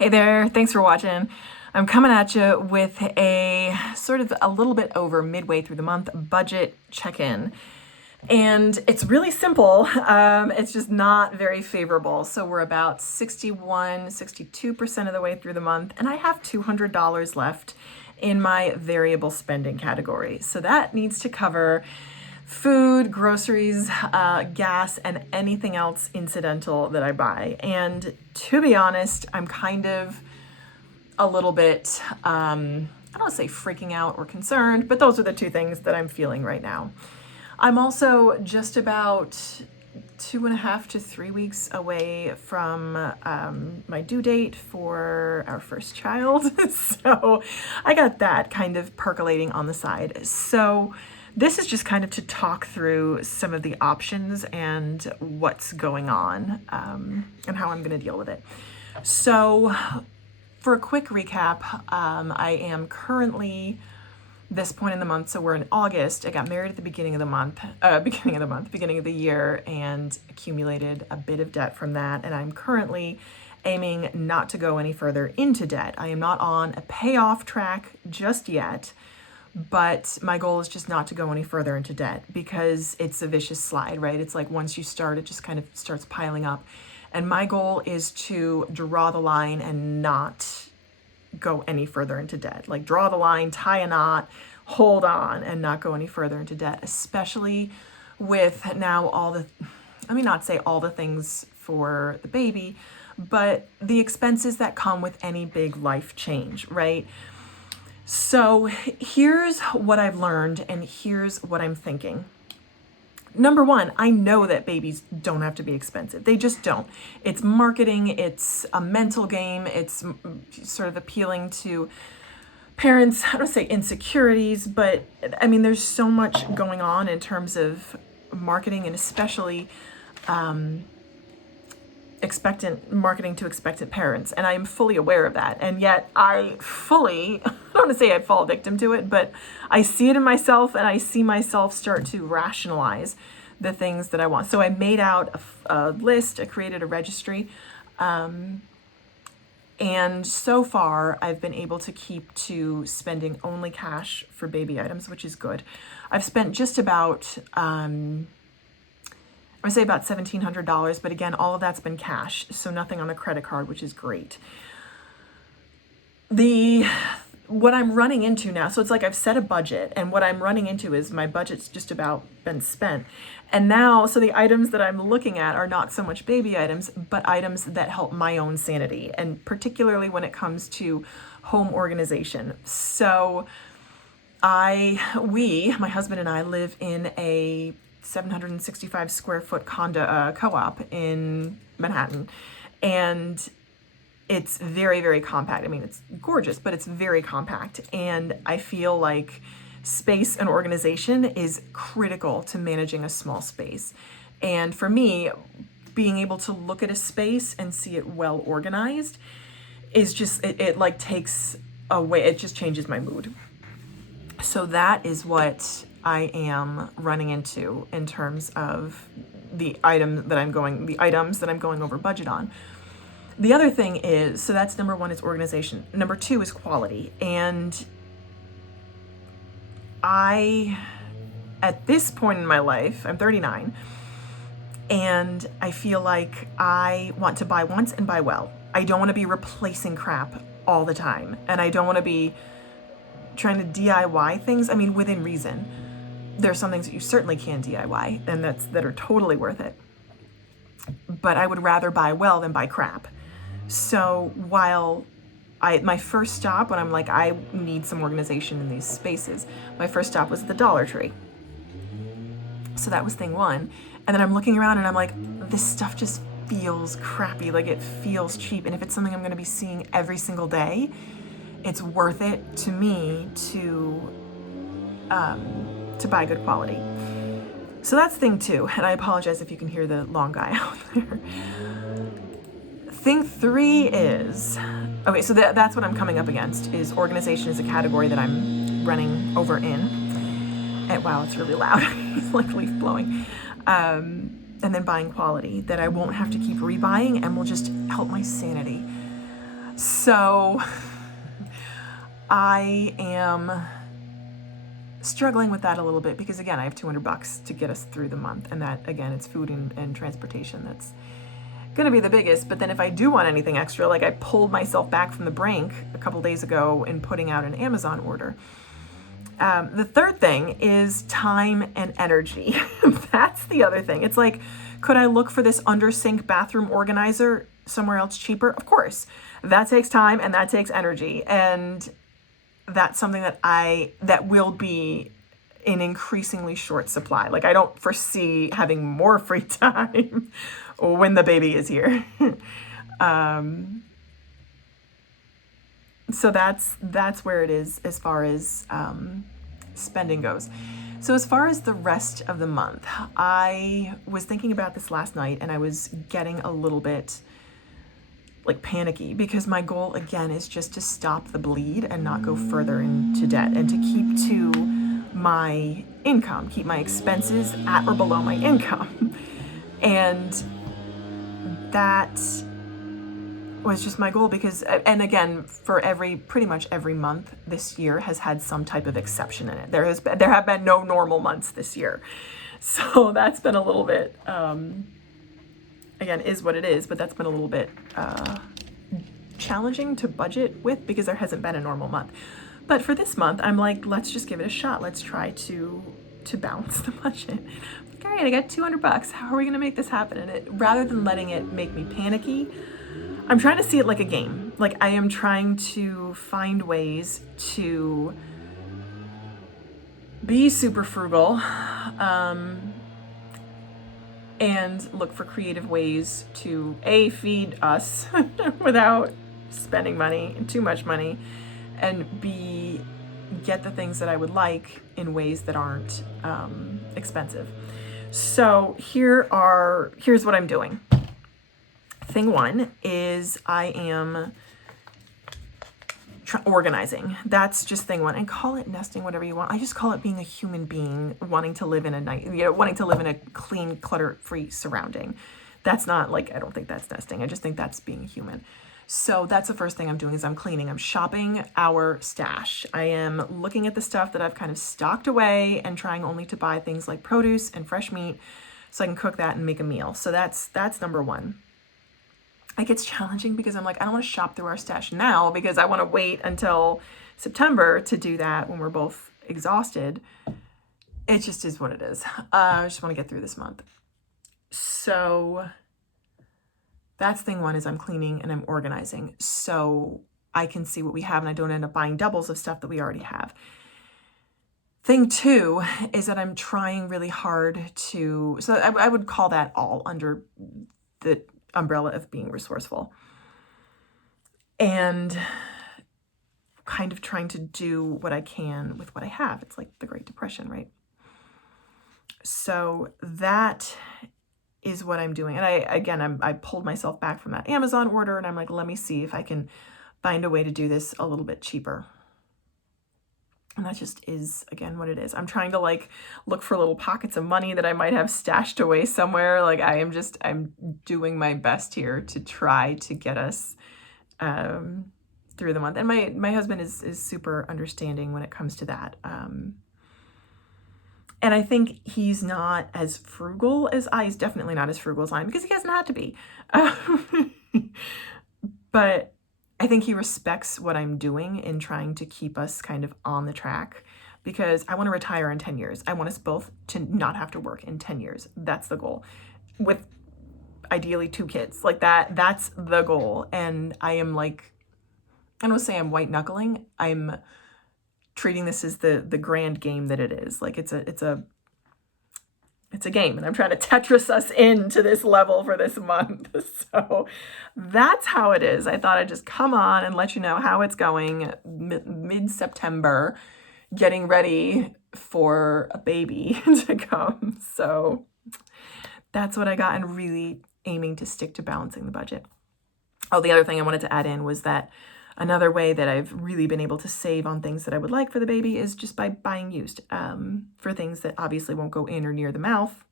Hey there, thanks for watching. I'm coming at you with a sort of a little bit over midway through the month budget check-in. And it's really simple, it's just not very favorable. So we're about 62% of the way through the month, and I have $200 left in my variable spending category. So that needs to cover food, groceries, gas, and anything else incidental that I buy. And to be honest, I'm kind of a little bit, I don't want to say freaking out or concerned, but those are the two things that I'm feeling right now. I'm also just about 2.5 to 3 weeks away from my due date for our first child. So I got that kind of percolating on the side. So this is just kind of to talk through some of the options and what's going on and how I'm going to deal with it. So for a quick recap, I am currently this point in the month, so we're in August. I got married at the beginning of the year, and accumulated a bit of debt from that. And I'm currently aiming not to go any further into debt. I am not on a payoff track just yet, but my goal is just not to go any further into debt because it's a vicious slide, right? It's like once you start, it just kind of starts piling up. And my goal is to draw the line and not go any further into debt. Like draw the line, tie a knot, hold on, and not go any further into debt, especially with now not say all the things for the baby, but the expenses that come with any big life change, right? So here's what I've learned and here's what I'm thinking. Number one, I know that babies don't have to be expensive. They just don't. It's marketing, it's a mental game, it's sort of appealing to parents, I don't say insecurities, but I mean, there's so much going on in terms of marketing and especially marketing to expectant parents. And I am fully aware of that. And yet I don't want to say I fall victim to it, but I see it in myself and I see myself start to rationalize the things that I want. So I made out a list, I created a registry. And so far I've been able to keep to spending only cash for baby items, which is good. I've spent just about, I would say about $1,700, but again, all of that's been cash, so nothing on the credit card, which is great. What I'm running into now, so it's like I've set a budget, and what I'm running into is my budget's just about been spent. And now, so the items that I'm looking at are not so much baby items, but items that help my own sanity, and particularly when it comes to home organization. So my husband and I live in a 765 square foot condo co-op in Manhattan, and it's very, very compact. I mean, it's gorgeous, but it's very compact, and I feel like space and organization is critical to managing a small space. And for me, being able to look at a space and see it well organized is just it like takes away, it just changes my mood. So that is what I am running into in terms of the items that I'm going over budget on. The other thing is, so that's number one is organization. Number two is quality. And at this point in my life, I'm 39, and I feel like I want to buy once and buy well. I don't want to be replacing crap all the time. And I don't want to be trying to DIY things. I mean, within reason. There's some things that you certainly can DIY and that are totally worth it. But I would rather buy well than buy crap. So while my first stop, when I'm like, I need some organization in these spaces, my first stop was at the Dollar Tree. So that was thing one. And then I'm looking around and I'm like, this stuff just feels crappy. Like it feels cheap. And if it's something I'm going to be seeing every single day, it's worth it to me to buy good quality. So that's thing two, and I apologize if you can hear the long guy out there. Thing three is, okay, so that's what I'm coming up against, is organization is a category that I'm running over in. And wow, it's really loud. It's like leaf blowing. And then buying quality that I won't have to keep rebuying and will just help my sanity. So I am struggling with that a little bit because, again, I have $200 to get us through the month. And that, again, it's food and transportation that's going to be the biggest. But then if I do want anything extra, like I pulled myself back from the brink a couple days ago in putting out an Amazon order. The third thing is time and energy. That's the other thing. It's like, could I look for this under sink bathroom organizer somewhere else cheaper? Of course. That takes time and that takes energy. And that's something that will be in increasingly short supply. Like, I don't foresee having more free time when the baby is here. So that's where it is as far as spending goes. So as far as the rest of the month, I was thinking about this last night and I was getting a little bit like panicky because my goal again is just to stop the bleed and not go further into debt and to keep to my income, keep my expenses at or below my income. And that was just my goal because, and again, for pretty much every month this year has had some type of exception in it. There have been no normal months this year. So that's been a little bit, again, is what it is, but that's been a little bit challenging to budget with because there hasn't been a normal month. But for this month, I'm like, let's just give it a shot. Let's try to balance the budget. Like, all right, I got $200. How are we going to make this happen? And rather than letting it make me panicky, I'm trying to see it like a game. Like, I am trying to find ways to be super frugal, and look for creative ways to feed us without spending money and too much money, and B, get the things that I would like in ways that aren't expensive. So here's what I'm doing. Thing one is I am organizing. That's just thing one. And call it nesting, whatever you want. I just call it being a human being wanting to live in a clean, clutter-free surrounding. That's not like, I don't think that's nesting. I just think that's being human. So that's the first thing I'm doing is I'm cleaning. I'm shopping our stash. I am looking at the stuff that I've kind of stocked away and trying only to buy things like produce and fresh meat so I can cook that and make a meal. So that's number one. It gets challenging because I'm like, I don't want to shop through our stash now because I want to wait until September to do that when we're both exhausted. It just is what it is. I just want to get through this month. So that's thing one is I'm cleaning and I'm organizing so I can see what we have and I don't end up buying doubles of stuff that we already have. Thing two is that I'm trying really hard so I would call that all under the umbrella of being resourceful and kind of trying to do what I can with what I have. It's like the Great Depression, right? So that is what I'm doing. And I pulled myself back from that Amazon order and I'm like, let me see if I can find a way to do this a little bit cheaper. And that just is, again, what it is. I'm trying to like look for little pockets of money that I might have stashed away somewhere. Like I'm doing my best here to try to get us through the month. And my husband is super understanding when it comes to that. And I think he's not as frugal as he's definitely not as frugal as I am because he hasn't had to be. But I think he respects what I'm doing in trying to keep us kind of on the track because I want to retire in 10 years. I want us both to not have to work in 10 years. That's the goal. With ideally 2 kids. Like that's the goal. And I am like, I don't say I'm white knuckling. I'm treating this as the grand game that it is. Like it's a game and I'm trying to Tetris us into this level for this month. So that's how it is. I thought I'd just come on and let you know how it's going mid-September, getting ready for a baby to come. So that's what I got and really aiming to stick to balancing the budget. Oh, the other thing I wanted to add in was that another way that I've really been able to save on things that I would like for the baby is just by buying used for things that obviously won't go in or near the mouth.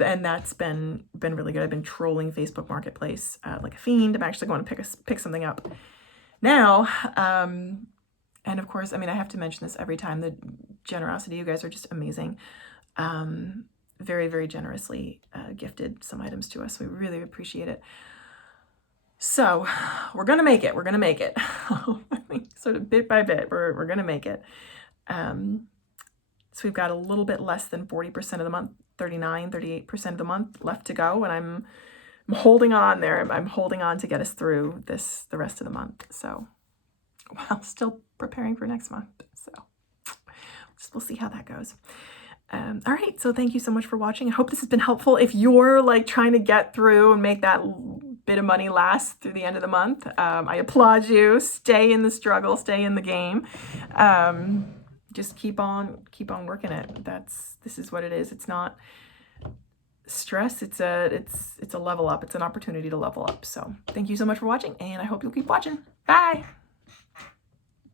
and that's been really good. I've been trolling Facebook Marketplace like a fiend. I'm actually going to pick something up now. And of course, I mean, I have to mention this every time. The generosity, you guys are just amazing. Very, very generously gifted some items to us. We really appreciate it. So we're going to make it. We're going to make it. Sort of bit by bit, we're going to make it. So we've got a little bit less than 40% of the month, 38% of the month left to go. And I'm holding on there. I'm holding on to get us through the rest of the month. So while still preparing for next month. So we'll see how that goes. All right. So thank you so much for watching. I hope this has been helpful. If you're like trying to get through and make that bit of money last through the end of the month, I applaud you. Stay in the struggle, stay in the game. Just keep on working it. This is what it is. It's not stress. It's a level up. It's an opportunity to level up. So thank you so much for watching, and I hope you'll keep watching. Bye.